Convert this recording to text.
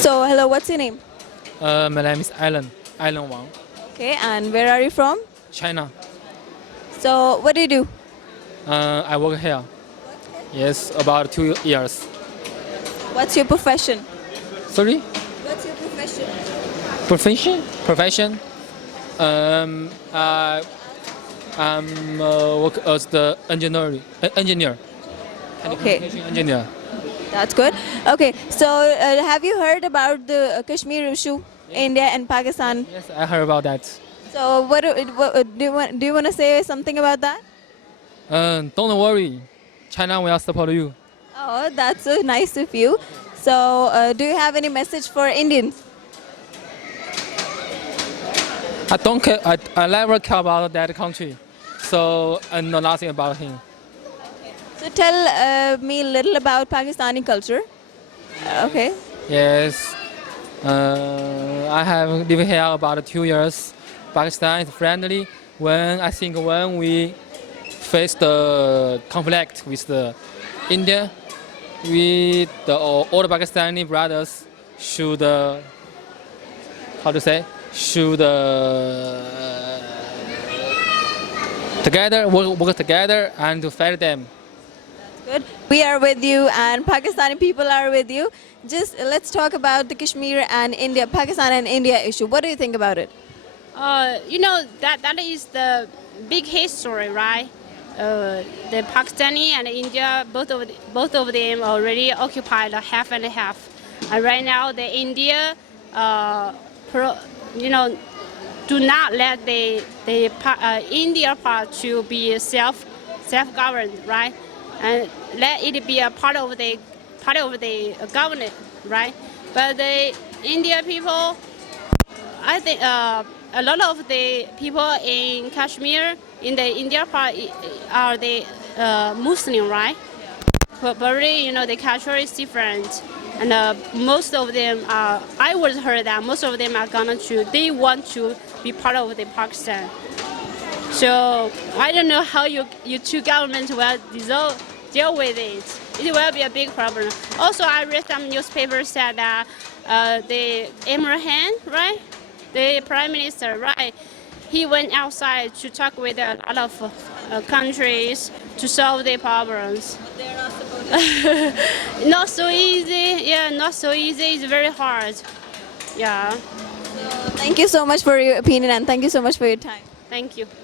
So, hello, what's your name? My name is Alan Wang, Okay, and where are you from? China. So, what do you do? I work here. Yes, about 2 years. What's your profession? Sorry? What's your profession? Profession? I work as the engineer. Okay, Telecommunication engineer. that's good. Okay, so have you heard about the Kashmir issue, India and Pakistan? Yes, I heard about that. So, do you want to say something about that? Don't worry, China will support you. Oh, that's so nice of you. So, do you have any message for Indians? I don't care. I never care about that country, so I know nothing about him. So, tell me a little about Pakistani culture. Okay. Yes, I have lived here about 2 years. Pakistan is friendly. When we face the conflict with the India, all the Pakistani brothers should should together work together and to fight them. Good. We are with you, and Pakistani people are with you. Just let's talk about the Kashmir and India, Pakistan and India issue. What do you think about it? That is the big history, right? The Pakistani and India, both of them already occupied half and half, and right now the India, do not let the India part to be self-governed, right? And let it be a part of the government, right? But the India people, I think a lot of the people in Kashmir, in the India part, are the Muslim, right? But really, the culture is different, and most of them are. I was heard that most of them are they want to be part of the Pakistan. So I don't know how you two governments will deal with it. It will be a big problem. Also, I read some newspapers said that the Imran Khan, right, the prime minister, right, he went outside to talk with a lot of countries to solve their problems. They're not supported. Not so easy. Yeah, not so easy. It's very hard. Yeah. Thank you so much for your opinion, and thank you so much for your time. Thank you.